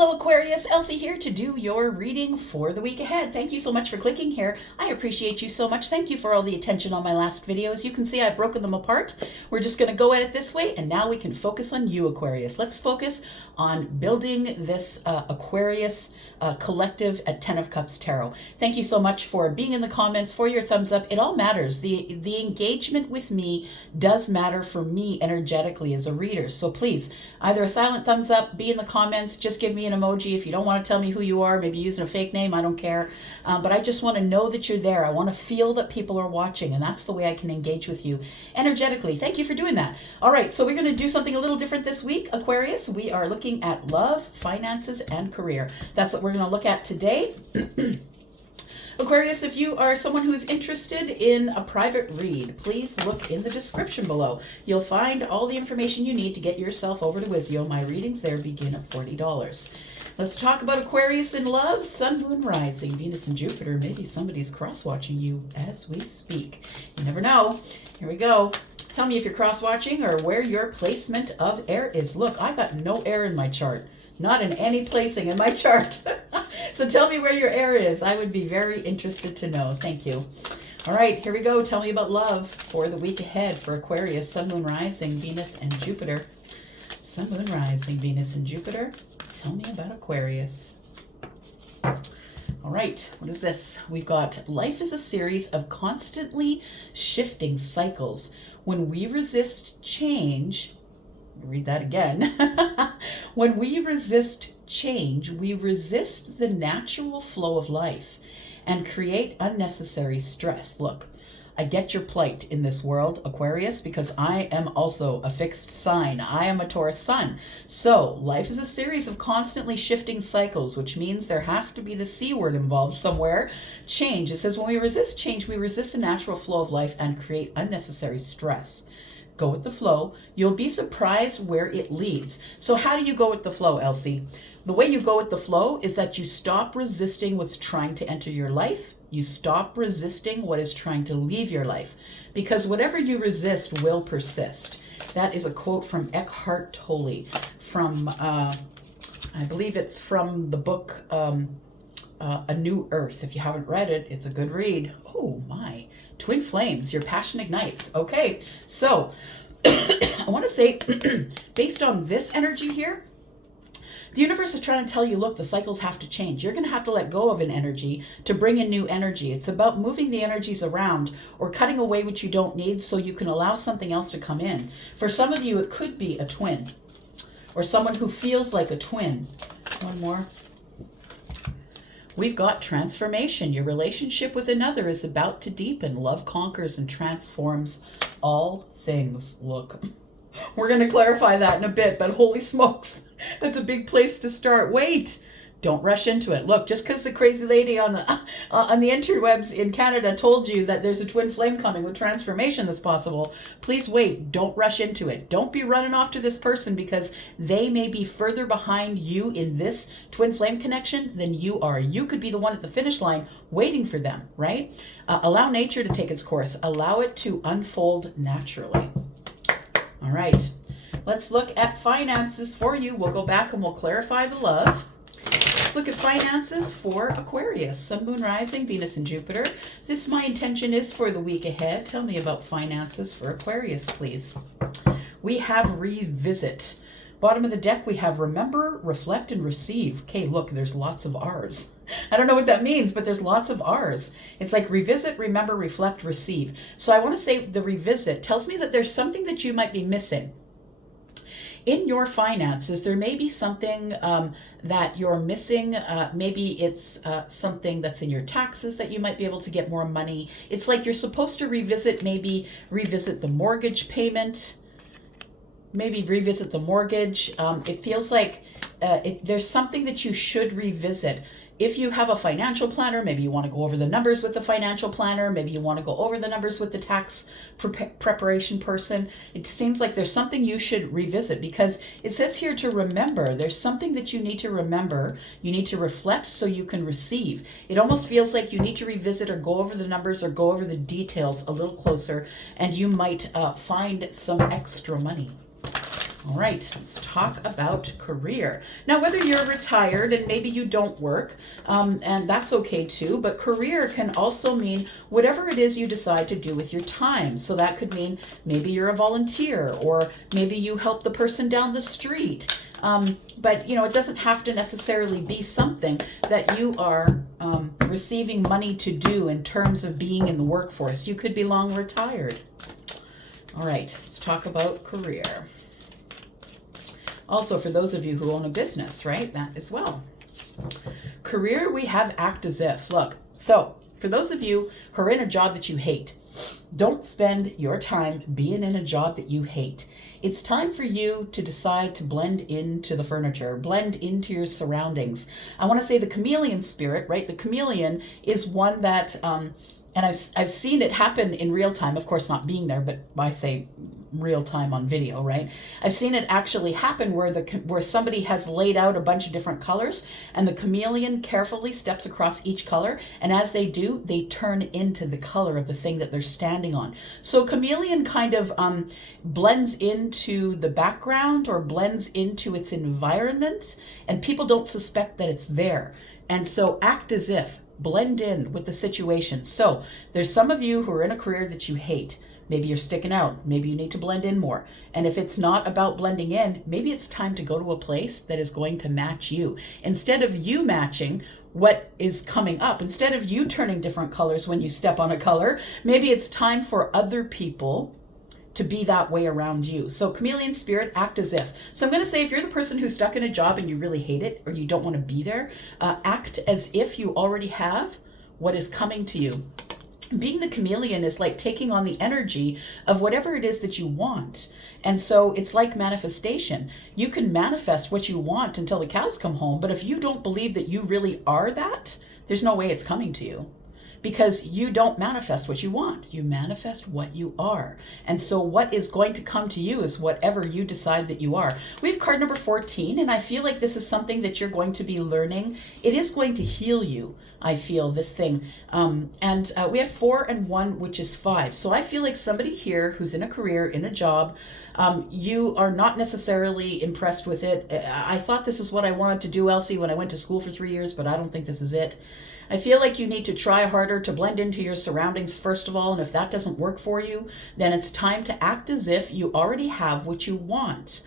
Hello Aquarius, Elsie here to do your reading for the week ahead. Thank you so much for clicking here. I appreciate you so much. Thank you for all the attention on my last videos. You can see I've broken them apart. We're just going to go at it this way, and now we can focus on you, Aquarius. Let's focus on building this Aquarius collective at 10 of Cups Tarot. Thank you so much for being in the comments, for your thumbs up. It all matters. The engagement with me does matter for me energetically as a reader. So please, either a silent thumbs up, be in the comments, just give me an emoji. If you don't want to tell me who you are, maybe using a fake name, I don't care. But I just want to know that you're there. I want to feel that people are watching, and that's the way I can engage with you energetically. Thank you for doing that. All right, so we're going to do something a little different this week, Aquarius. We are looking at love, finances, and career. That's what we're going to look at today. Aquarius, if you are someone who is interested in a private read, please look in the description below. You'll find all the information you need to get yourself over to Wizio. My readings there begin at $40. Let's talk about Aquarius in love, Sun, Moon, Rising, Venus, and Jupiter. Maybe somebody's cross-watching you as we speak. You never know. Here we go. Tell me if you're cross-watching or where your placement of air is. Look, I got no air in my chart. Not in any placing in my chart. So tell me where your air is. I would be very interested to know. Thank you. All right, here we go. Tell me about love for the week ahead for Aquarius, Sun, Moon, Rising, Venus, and Jupiter. Sun, Moon, Rising, Venus, and Jupiter. Tell me about Aquarius. All right, what is this? We've got life is a series of constantly shifting cycles. When we resist change, read that again. When we resist change, we resist the natural flow of life and create unnecessary stress. Look, I get your plight in this world, Aquarius, because I am also a fixed sign. I am a Taurus sun. So life is a series of constantly shifting cycles, which means there has to be the C word involved somewhere. Change. It says when we resist change, we resist the natural flow of life and create unnecessary stress. Go with the flow. You'll be surprised where it leads. So how do you go with the flow, Elsie? The way you go with the flow is that you stop resisting what's trying to enter your life. You stop resisting what is trying to leave your life, because whatever you resist will persist. That is a quote from Eckhart Tolle from, I believe it's from the book A New Earth. If you haven't read it, it's a good read. Oh my. Twin flames, your passion ignites. Okay, so I want to say, based on this energy here, the universe is trying to tell you, look, the cycles have to change. You're going to have to let go of an energy to bring in new energy. It's about moving the energies around or cutting away what you don't need so you can allow something else to come in. For some of you, it could be a twin or someone who feels like a twin. One more. We've got transformation. Your relationship with another is about to deepen. Love conquers and transforms all things. Look, we're going to clarify that in a bit, but holy smokes, that's a big place to start. Wait, don't rush into it. Look, just because the crazy lady on the interwebs in Canada told you that there's a twin flame coming with transformation that's possible, please wait. Don't rush into it. Don't be running off to this person because they may be further behind you in this twin flame connection than you are. You could be the one at the finish line waiting for them, right? Allow nature to take its course. Allow it to unfold naturally. All right, let's look at finances for you. We'll go back and we'll clarify the love. Let's look at finances for Aquarius, Sun, Moon, Rising, Venus, and Jupiter. This, my intention is for the week ahead. Tell me about finances for Aquarius, please. We have revisit. Bottom of the deck, we have remember, reflect, and receive. Okay, look, there's lots of R's. I don't know what that means, but there's lots of R's. It's like revisit, remember, reflect, receive. So I want to say the revisit tells me that there's something that you might be missing. In your finances, there may be something that you're missing. Maybe it's something that's in your taxes that you might be able to get more money. It's like you're supposed to revisit, maybe revisit the mortgage payment, maybe revisit the mortgage. It feels like there's something that you should revisit. If you have a financial planner, maybe you want to go over the numbers with the financial planner. Maybe you want to go over the numbers with the tax preparation person. It seems like there's something you should revisit because it says here to remember. There's something that you need to remember. You need to reflect so you can receive. It almost feels like you need to revisit or go over the numbers or go over the details a little closer, and you might find some extra money. All right, let's talk about career. Now, whether you're retired and maybe you don't work, and that's okay too, but career can also mean whatever it is you decide to do with your time. So that could mean maybe you're a volunteer, or maybe you help the person down the street. But it doesn't have to necessarily be something that you are receiving money to do in terms of being in the workforce. You could be long retired. All right, let's talk about career. Also, for those of you who own a business, right, that as well. Career, we have act as if. Look, so for those of you who are in a job that you hate, don't spend your time being in a job that you hate. It's time for you to decide to blend into the furniture, blend into your surroundings. I want to say the chameleon spirit, right? The chameleon is one that, and I've seen it happen in real time, of course not being there, but I say real time on video, right? I've seen it actually happen where somebody has laid out a bunch of different colors, and the chameleon carefully steps across each color, and as they do, they turn into the color of the thing that they're standing on. So chameleon kind of blends into the background or blends into its environment, and people don't suspect that it's there. And so act as if, blend in with the situation. So there's some of you who are in a career that you hate. Maybe you're sticking out. Maybe you need to blend in more. And if it's not about blending in, maybe it's time to go to a place that is going to match you. Instead of you matching what is coming up, instead of you turning different colors when you step on a color, maybe it's time for other people to be that way around you. So chameleon spirit, act as if. So I'm going to say, if you're the person who's stuck in a job and you really hate it, or you don't want to be there, act as if you already have what is coming to you. Being the chameleon is like taking on the energy of whatever it is that you want. And so it's like manifestation. You can manifest what you want until the cows come home, but if you don't believe that you really are that, there's no way it's coming to you. Because you don't manifest what you want. You manifest what you are. And so what is going to come to you is whatever you decide that you are. We have card number 14, and I feel like this is something that you're going to be learning. It is going to heal you, I feel, this thing. We have 4 and 1, which is 5. So I feel like somebody here who's in a career, in a job, you are not necessarily impressed with it. I thought this is what I wanted to do, Elsie, when I went to school for 3 years, but I don't think this is it. I feel like you need to try harder to blend into your surroundings, first of all, and if that doesn't work for you, then it's time to act as if you already have what you want.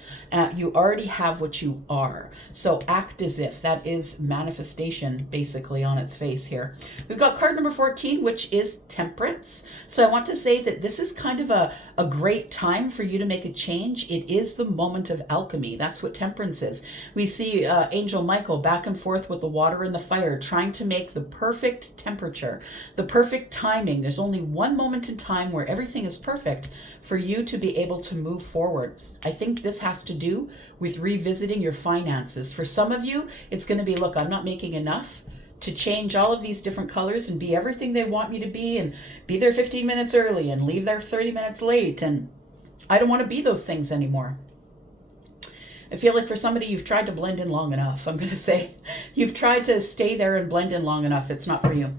You already have what you are. So act as if. That is manifestation, basically, on its face here. We've got card number 14, which is temperance. So I want to say that this is kind of a great time for you to make a change. It is the moment of alchemy. That's what temperance is. We see Angel Michael back and forth with the water and the fire, trying to make the perfect temperature, the perfect timing. There's only one moment in time where everything is perfect for you to be able to move forward. I think this has to do with revisiting your finances. For some of you, it's going to be, look, I'm not making enough to change all of these different colors and be everything they want me to be, and be there 15 minutes early and leave there 30 minutes late. And I don't want to be those things anymore. I feel like for somebody, you've tried to blend in long enough. I'm going to say you've tried to stay there and blend in long enough. It's not for you.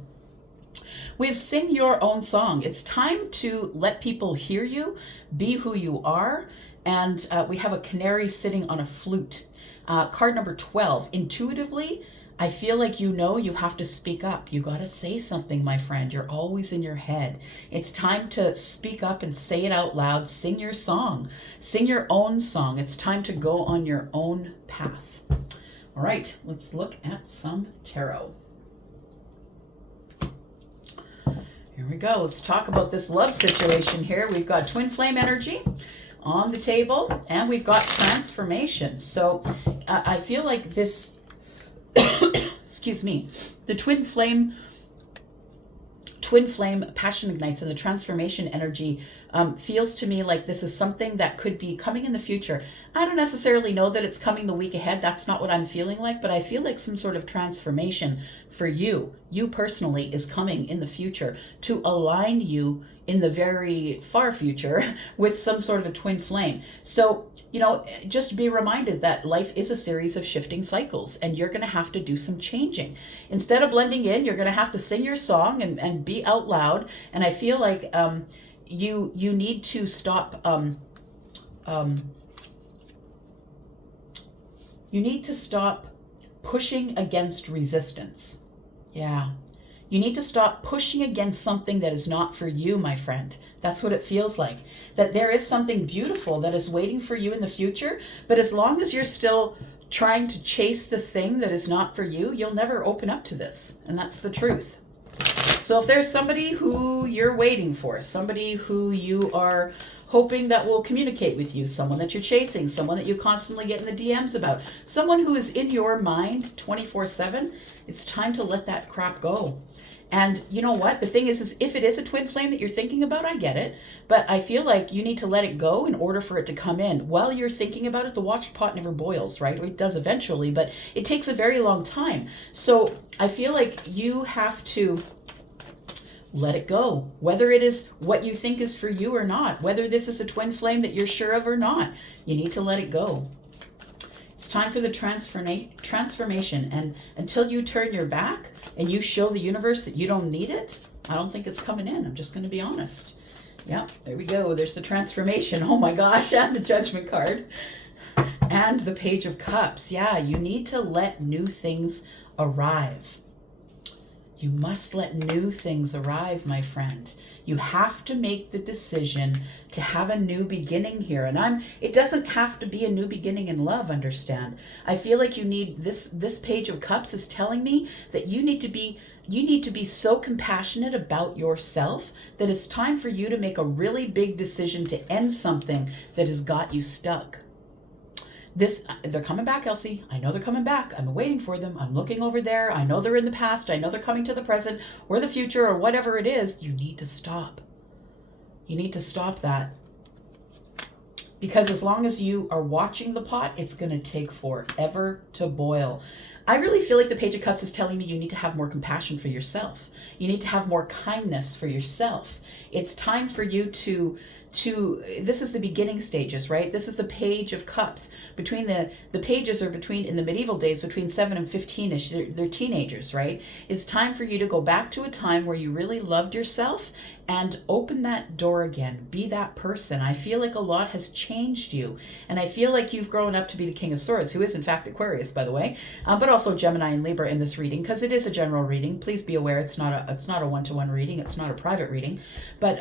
We have sing your own song. It's time to let people hear you, be who you are. And we have a canary sitting on a flute. Card number 12, intuitively, I feel like you have to speak up. You got to say something, my friend. You're always in your head. It's time to speak up and say it out loud. Sing your song. Sing your own song. It's time to go on your own path. All right, let's look at some tarot. Here we go. Let's talk about this love situation here. We've got twin flame energy on the table, and we've got transformation. So I feel like this... excuse me, the twin flame passion ignites, and the transformation energy feels to me like this is something that could be coming in the future. I don't necessarily know that it's coming the week ahead. That's not what I'm feeling like, but I feel like some sort of transformation for you personally, is coming in the future to align you in the very far future with some sort of a twin flame. So, just be reminded that life is a series of shifting cycles, and you're going to have to do some changing. Instead of blending in, you're going to have to sing your song and be out loud. And I feel like you need to stop You need to stop pushing against resistance. Yeah. You need to stop pushing against something that is not for you, my friend. That's what it feels like. That there is something beautiful that is waiting for you in the future, but as long as you're still trying to chase the thing that is not for you, you'll never open up to this. And that's the truth. So if there's somebody who you're waiting for, somebody who you are hoping that will communicate with you, someone that you're chasing, someone that you constantly get in the DMs about, someone who is in your mind 24/7, it's time to let that crap go. And you know what? The thing is if it is a twin flame that you're thinking about, I get it. But I feel like you need to let it go in order for it to come in. While you're thinking about it, the watched pot never boils, right? Or it does eventually, but it takes a very long time. So I feel like you have to let it go, whether it is what you think is for you or not, whether this is a twin flame that you're sure of or not, you need to let it go. It's time for the transformation. And until you turn your back and you show the universe that you don't need it, I don't think it's coming in. I'm just going to be honest. Yeah, there we go. There's the transformation. Oh my gosh, and the Judgment card. And the Page of Cups. Yeah, you need to let new things arrive. You must let new things arrive, my friend. You have to make the decision to have a new beginning here. And it doesn't have to be a new beginning in love, understand? I feel like you need this Page of Cups is telling me that you need to be so compassionate about yourself that it's time for you to make a really big decision to end something that has got you stuck. They're coming back, Elsie. I know they're coming back. I'm waiting for them. I'm looking over there. I know they're in the past. I know they're coming to the present or the future or whatever it is. You need to stop. You need to stop that. Because as long as you are watching the pot, it's going to take forever to boil. I really feel like the Page of Cups is telling me you need to have more compassion for yourself. You need to have more kindness for yourself. It's time for you to this is the beginning stages, right? This is the Page of Cups. Between the pages are between, in the medieval days, between 7 and 15-ish. They're teenagers, right? It's time for you to go back to a time where you really loved yourself and open that door again. Be that person. I feel like a lot has changed you. And I feel like you've grown up to be the King of Swords, who is in fact Aquarius, by the way, but also Gemini and Libra in this reading, because it is a general reading. Please be aware it's not a one-to-one reading. It's not a private reading. But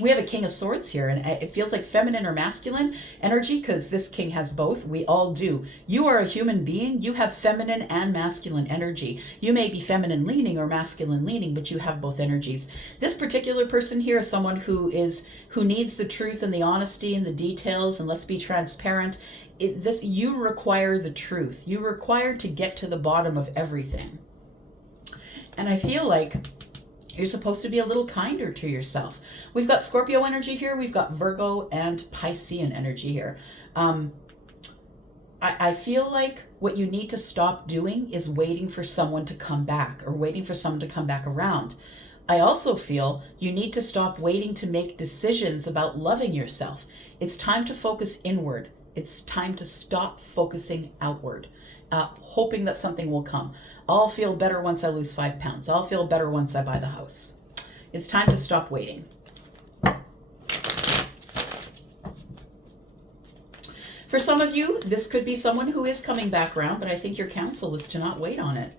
we have a King of Swords here, and it feels like feminine or masculine energy, because this king has both. We all do. You are a human being. You have feminine and masculine energy. You may be feminine leaning or masculine leaning, but you have both energies. This particular person here is someone who needs the truth and the honesty and the details, and let's be transparent. You require the truth. You require to get to the bottom of everything. And I feel like you're supposed to be a little kinder to yourself. We've got Scorpio energy here. We've got Virgo and Piscean energy here. I feel like what you need to stop doing is waiting for someone to come back or waiting for someone to come back around. I also feel you need to stop waiting to make decisions about loving yourself. It's time to focus inward. It's time to stop focusing outward, hoping that something will come. I'll feel better once I lose 5 pounds. I'll feel better once I buy the house. It's time to stop waiting. For some of you, this could be someone who is coming back around, but I think your counsel is to not wait on it.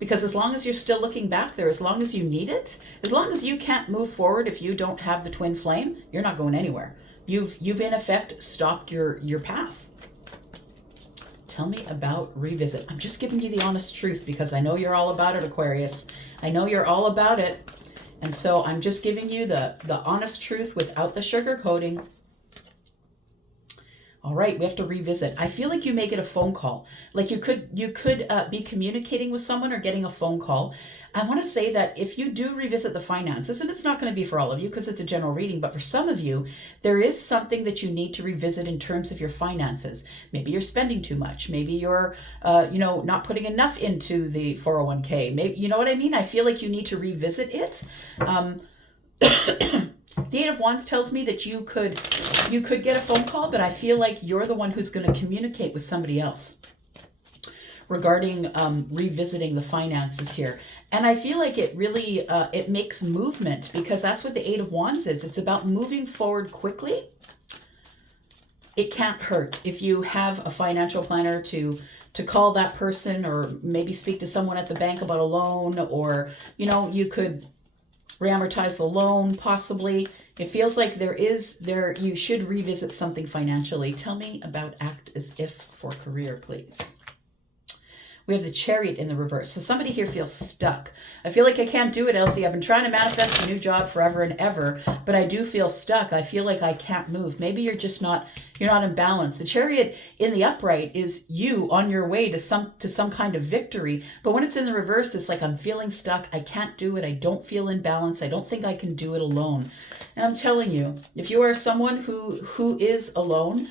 Because as long as you're still looking back there, as long as you need it, as long as you can't move forward if you don't have the twin flame, you're not going anywhere. You've in effect stopped your path. Tell me about revisit. I'm just giving you the honest truth because I know you're all about it, Aquarius. I know you're all about it. And so I'm just giving you the honest truth without the sugarcoating. All right, we have to revisit. I feel like you may get a phone call. Like you could be communicating with someone or getting a phone call. I want to say that if you do revisit the finances, and it's not going to be for all of you because it's a general reading, but for some of you, there is something that you need to revisit in terms of your finances. Maybe you're spending too much. Maybe you're, not putting enough into the 401k. Maybe, you know what I mean? I feel like you need to revisit it. The Eight of Wands tells me that you could get a phone call, but I feel like you're the one who's going to communicate with somebody else regarding revisiting the finances here. And I feel like it really, it makes movement because that's what the Eight of Wands is. It's about moving forward quickly. it can't hurt if you have a financial planner to call that person, or maybe speak to someone at the bank about a loan, or, you know, you could reamortize the loan possibly. It feels like you should revisit something financially. Tell me about act as if for career, please. We have the Chariot in the reverse. So somebody here feels stuck. I feel like I can't do it, Elsie. I've been trying to manifest a new job forever and ever, but I do feel stuck. I feel like I can't move. Maybe you're just not, you're not in balance. The Chariot in the upright is you on your way to some kind of victory. But when it's in the reverse, it's like I'm feeling stuck. I can't do it. I don't feel in balance. I don't think I can do it alone. And I'm telling you, if you are someone who is alone,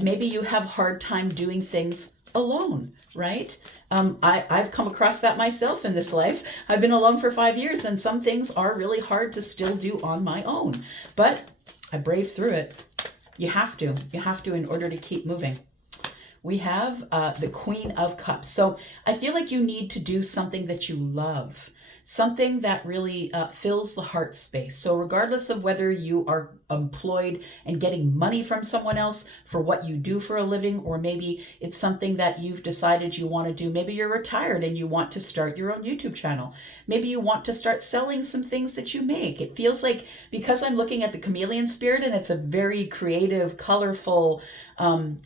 maybe you have a hard time doing things alone, right? I've come across that myself in this life. I've been alone for 5 years, and some things are really hard to still do on my own. But I brave through it. You have to in order to keep moving. We have the Queen of Cups. So I feel like you need to do something that you love, something that really fills the heart space. So regardless of whether you are employed and getting money from someone else for what you do for a living, or maybe it's something that you've decided you want to do. Maybe you're retired and you want to start your own YouTube channel. Maybe you want to start selling some things that you make. It feels like, because I'm looking at the chameleon spirit and it's a very creative, colorful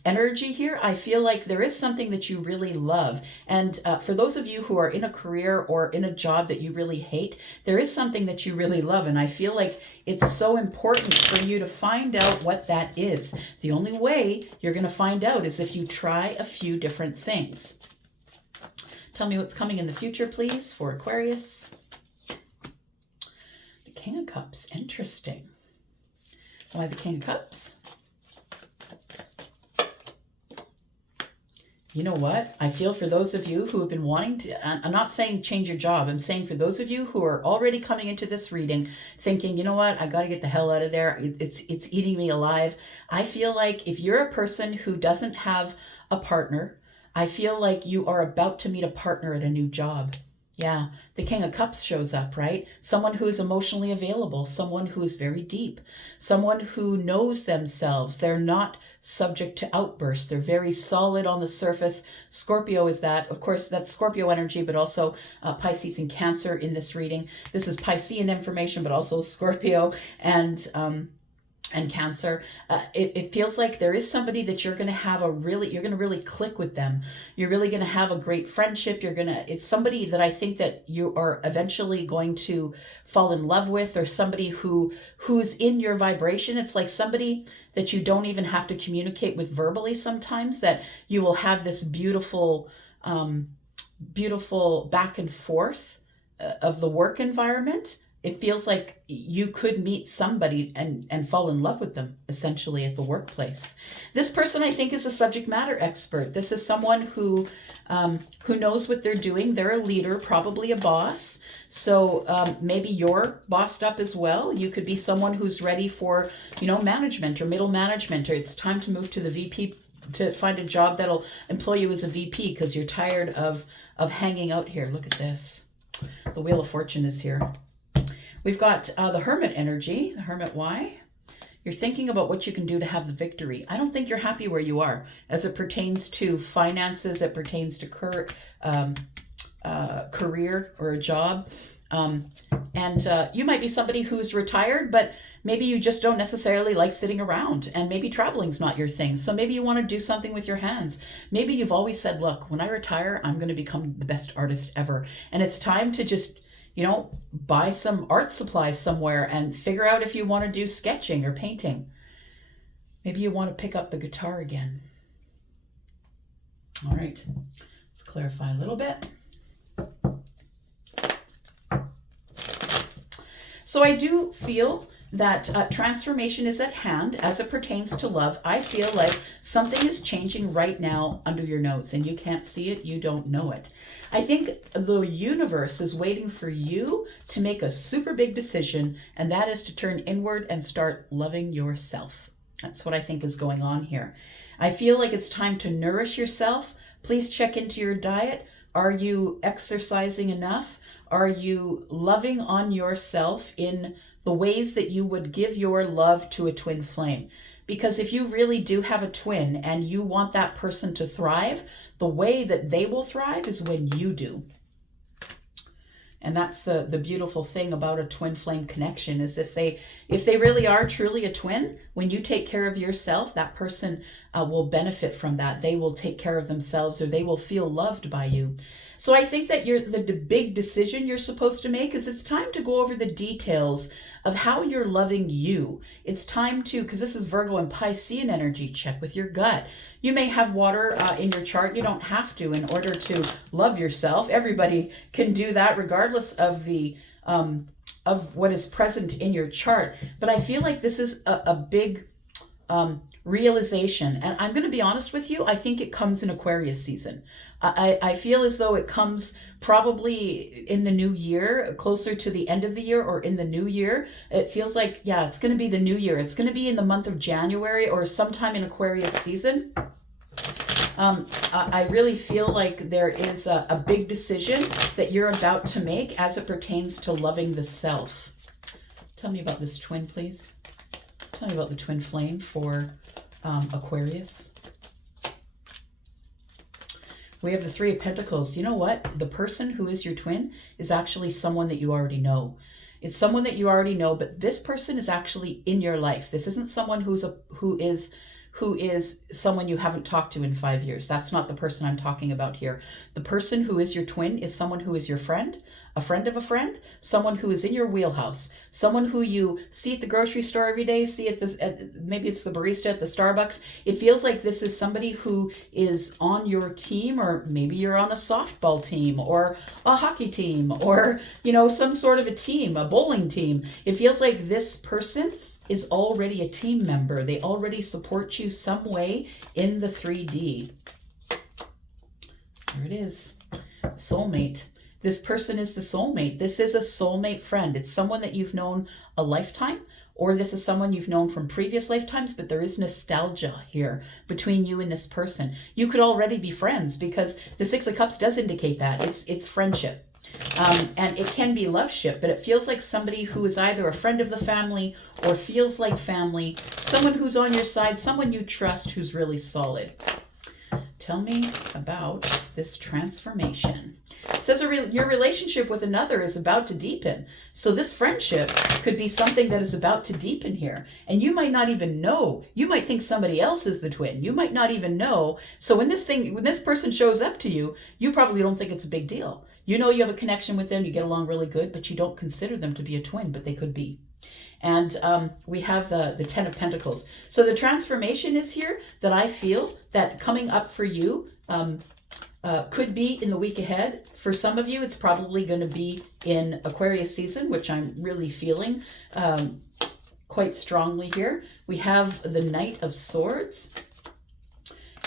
energy here, I feel like there is something that you really love. And for those of you who are in a career or in a job that you really hate, there is something that you really love. And I feel like it's so important for you to find out what that is. The only way you're going to find out is if you try a few different things. Tell me what's coming in the future, please, for Aquarius. The King of Cups. Interesting. Why the King of Cups? You know what? I feel for those of you who have been wanting to, I'm not saying change your job. I'm saying for those of you who are already coming into this reading thinking, you know what? I got to get the hell out of there. It's eating me alive. I feel like if you're a person who doesn't have a partner, I feel like you are about to meet a partner at a new job. Yeah, the King of Cups shows up, right? Someone who is emotionally available, someone who is very deep, someone who knows themselves. They're not subject to outbursts. They're very solid on the surface. Scorpio is that. Of course, that's Scorpio energy, but also Pisces and Cancer in this reading. This is Piscean information, but also Scorpio and Cancer. It feels like there is somebody that you're going to have you're going to really click with them. You're really going to have a great friendship. It's somebody that I think that you are eventually going to fall in love with, or somebody who's in your vibration. It's like somebody that you don't even have to communicate with verbally sometimes, that you will have this beautiful, beautiful back and forth of the work environment. It feels like you could meet somebody and fall in love with them, essentially, at the workplace. This person, I think, is a subject matter expert. This is someone who knows what they're doing. They're a leader, probably a boss. So maybe you're bossed up as well. You could be someone who's ready for, management or middle management, or it's time to move to the VP, to find a job that'll employ you as a VP because you're tired of hanging out here. Look at this. The Wheel of Fortune is here. We've got the Hermit energy. The Hermit, why? You're thinking about what you can do to have the victory. I don't think you're happy where you are as it pertains to finances, it pertains to career or a job. And you might be somebody who's retired, but maybe you just don't necessarily like sitting around, and maybe traveling's not your thing. So maybe you want to do something with your hands. Maybe you've always said, look, when I retire, I'm going to become the best artist ever. And it's time to just buy some art supplies somewhere and figure out if you want to do sketching or painting. Maybe you want to pick up the guitar again. All right, let's clarify a little bit. So I do feel that transformation is at hand as it pertains to love. I feel like something is changing right now under your nose, and you can't see it, you don't know it. I think the universe is waiting for you to make a super big decision, and that is to turn inward and start loving yourself. That's what I think is going on here. I feel like it's time to nourish yourself. Please check into your diet. Are you exercising enough? Are you loving on yourself in the ways that you would give your love to a twin flame? Because if you really do have a twin and you want that person to thrive, the way that they will thrive is when you do. And that's the beautiful thing about a twin flame connection, is if they really are truly a twin, when you take care of yourself, that person will benefit from that. They will take care of themselves, or they will feel loved by you. So I think that the big decision you're supposed to make is it's time to go over the details of how you're loving you. It's time to, because this is Virgo and Piscean energy, check with your gut. You may have water in your chart. You don't have to in order to love yourself. Everybody can do that regardless of the of what is present in your chart. But I feel like this is a big realization. And I'm going to be honest with you, I think it comes in Aquarius season. I feel as though it comes probably in the new year, closer to the end of the year, or in the new year. It feels like, yeah, it's going to be the new year. It's going to be in the month of January or sometime in Aquarius season. I really feel like there is a big decision that you're about to make as it pertains to loving the self. Tell me about this twin, please. Tell me about the twin flame for Aquarius. We have the Three of Pentacles. You know what? The person who is your twin is actually someone that you already know. It's someone that you already know, but this person is actually in your life. This isn't someone who is someone you haven't talked to in 5 years. That's not the person I'm talking about here. The person who is your twin is someone who is your friend, a friend of a friend, someone who is in your wheelhouse, someone who you see at the grocery store every day, see maybe it's the barista at the Starbucks. It feels like this is somebody who is on your team, or maybe you're on a softball team or a hockey team, or, some sort of a team, a bowling team. It feels like this person is already a team member. They already support you some way in the 3D. There it is. Soulmate. This person is the soulmate. This is a soulmate friend. It's someone that you've known a lifetime, or this is someone you've known from previous lifetimes, but there is nostalgia here between you and this person. You could already be friends, because the Six of Cups does indicate that. It's friendship. And it can be loveship, but it feels like somebody who is either a friend of the family or feels like family, someone who's on your side, someone you trust, who's really solid. Tell me about this transformation. It says your relationship with another is about to deepen. So this friendship could be something that is about to deepen here. And you might not even know. You might think somebody else is the twin. You might not even know. So when this person shows up to you, you probably don't think it's a big deal. You know you have a connection with them, you get along really good, but you don't consider them to be a twin, but they could be. And we have the Ten of Pentacles. So the transformation is here that I feel that coming up for you could be in the week ahead. For some of you, it's probably going to be in Aquarius season, which I'm really feeling quite strongly here. We have the Knight of Swords,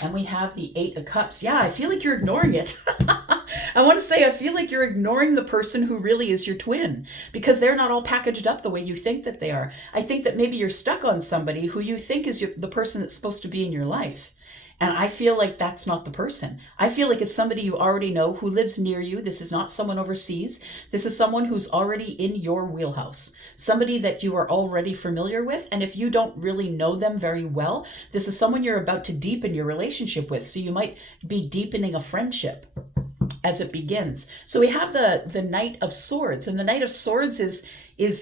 and we have the Eight of Cups. Yeah, I feel like you're ignoring it. I want to say, I feel like you're ignoring the person who really is your twin, because they're not all packaged up the way you think that they are. I think that maybe you're stuck on somebody who you think is the person that's supposed to be in your life. And I feel like that's not the person. I feel like it's somebody you already know who lives near you. This is not someone overseas. This is someone who's already in your wheelhouse. Somebody that you are already familiar with. And if you don't really know them very well, this is someone you're about to deepen your relationship with. So you might be deepening a friendship as it begins. So we have the Knight of Swords, and the Knight of Swords is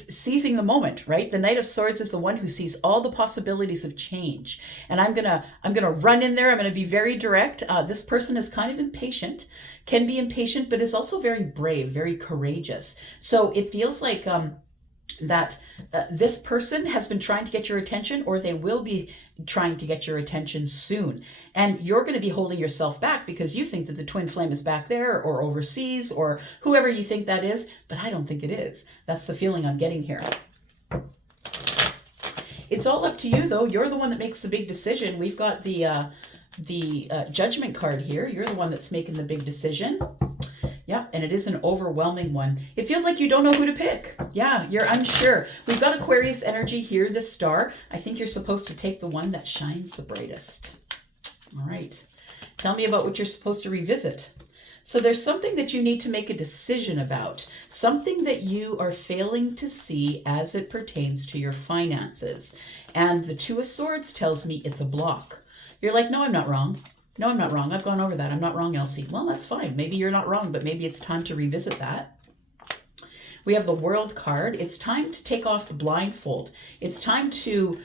seizing the moment, right? The Knight of Swords is the one who sees all the possibilities of change. And I'm gonna run in there. I'm gonna be very direct. This person is kind of impatient, can be impatient, but is also very brave, very courageous. So it feels like that this person has been trying to get your attention, or they will be trying to get your attention soon. And you're going to be holding yourself back because you think that the twin flame is back there or overseas or whoever you think that is, but I don't think it is. That's the feeling I'm getting here. It's all up to you, though. You're the one that makes the big decision. We've got the Judgment card here. You're the one that's making the big decision. Yeah, and it is an overwhelming one. It feels like you don't know who to pick. Yeah, you're unsure. We've got Aquarius energy here, the star. I think you're supposed to take the one that shines the brightest. All right. Tell me about what you're supposed to revisit. So there's something that you need to make a decision about, something that you are failing to see as it pertains to your finances. And the Two of Swords tells me it's a block. You're like, no, I'm not wrong. No, I'm not wrong. I've gone over that. I'm not wrong, Elsie. Well, that's fine. Maybe you're not wrong, but maybe it's time to revisit that. We have the World card. It's time to take off the blindfold. It's time to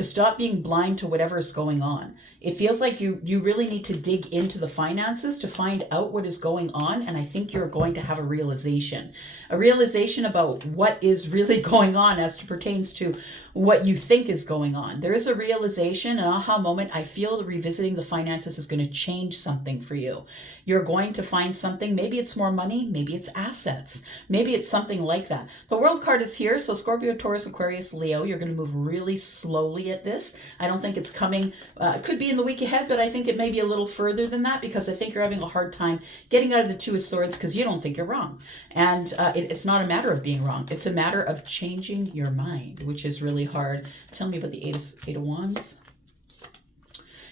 stop being blind to whatever is going on. It feels like you really need to dig into the finances to find out what is going on. And I think you're going to have a realization about what is really going on as it pertains to what you think is going on. There is a realization, an aha moment. I feel that revisiting the finances is going to change something for you. You're going to find something. Maybe it's more money. Maybe it's assets. Maybe it's something like that. The World card is here. So Scorpio, Taurus, Aquarius, Leo, you're going to move really slowly at this. I don't think it's coming. It could be in the week ahead, but I think it may be a little further than that because I think you're having a hard time getting out of the Two of Swords because you don't think you're wrong. And it's not a matter of being wrong. It's a matter of changing your mind, which is really hard. Tell me about the Eight of Wands.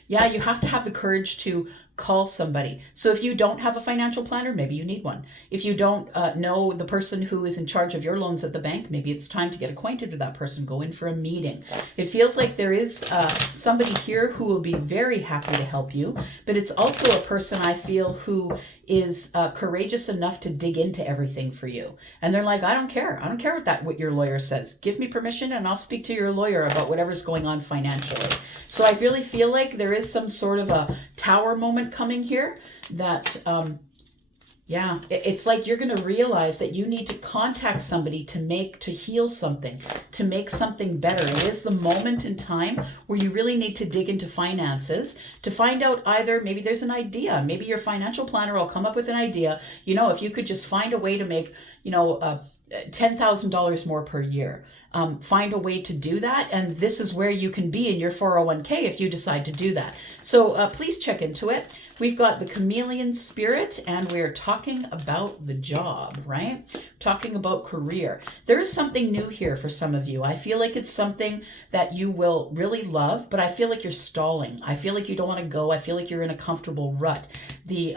Yeah, you have to have the courage to call somebody. So if you don't have a financial planner, maybe you need one. If you don't know the person who is in charge of your loans at the bank, maybe it's time to get acquainted with that person, go in for a meeting. It feels like there is somebody here who will be very happy to help you, but it's also a person I feel who is courageous enough to dig into everything for you. And they're like, I don't care. I don't care what your lawyer says. Give me permission and I'll speak to your lawyer about whatever's going on financially. So I really feel like there is some sort of a tower moment coming here that, yeah, it's like you're going to realize that you need to contact somebody to heal something, to make something better. It is the moment in time where you really need to dig into finances to find out either maybe there's an idea, maybe your financial planner will come up with an idea. You know, if you could just find a way to make, $10,000 more per year. Find a way to do that. And this is where you can be in your 401k if you decide to do that. So please check into it. We've got the chameleon spirit and we're talking about the job, right? Talking about career. There is something new here for some of you. I feel like it's something that you will really love, but I feel like you're stalling. I feel like you don't want to go. I feel like you're in a comfortable rut. The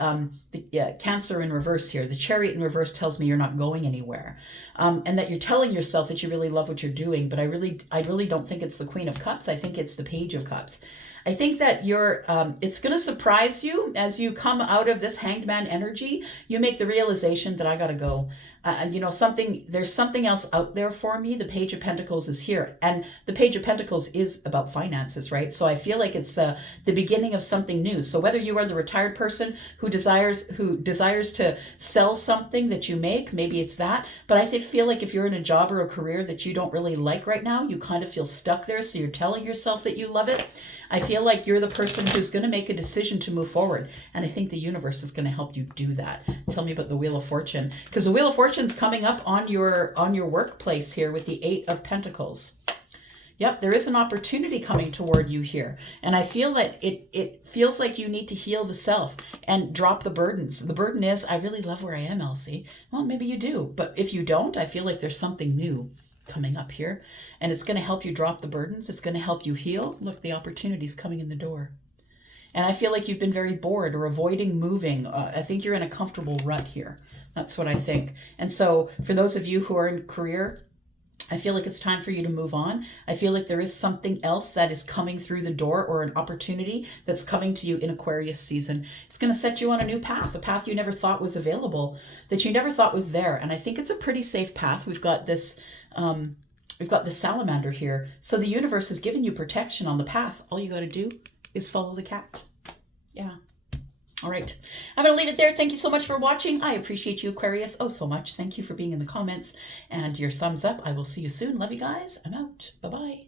Cancer in reverse here, the Chariot in reverse tells me you're not going anywhere. And that you're telling yourself that you really love what you're doing, but I really don't think it's the Queen of Cups. I think it's the Page of Cups. I think that it's going to surprise you as you come out of this Hanged Man energy. You make the realization that I got to go. There's something else out there for me. The Page of Pentacles is here. And the Page of Pentacles is about finances, right? So I feel like it's the beginning of something new. So whether you are the retired person who desires to sell something that you make, maybe it's that. But I feel like if you're in a job or a career that you don't really like right now, you kind of feel stuck there. So you're telling yourself that you love it. I feel like you're the person who's going to make a decision to move forward. And I think the universe is going to help you do that. Tell me about the Wheel of Fortune. Because the Wheel of Fortune's coming up on your workplace here with the Eight of Pentacles. Yep, there is an opportunity coming toward you here. And I feel that it feels like you need to heal the self and drop the burdens. The burden is, I really love where I am, Elsie. Well, maybe you do. But if you don't, I feel like there's something new coming up here. And it's going to help you drop the burdens. It's going to help you heal. Look, the opportunity's coming in the door. And I feel like you've been very bored or avoiding moving. I think you're in a comfortable rut here. That's what I think. And so for those of you who are in career, I feel like it's time for you to move on. I feel like there is something else that is coming through the door or an opportunity that's coming to you in Aquarius season. It's going to set you on a new path, a path you never thought was available, that you never thought was there. And I think it's a pretty safe path. We've got this salamander here. So the universe is giving you protection on the path. All you got to do is follow the cat. Yeah. All right. I'm going to leave it there. Thank you so much for watching. I appreciate you, Aquarius, oh so much. Thank you for being in the comments and your thumbs up. I will see you soon. Love you guys. I'm out. Bye-bye.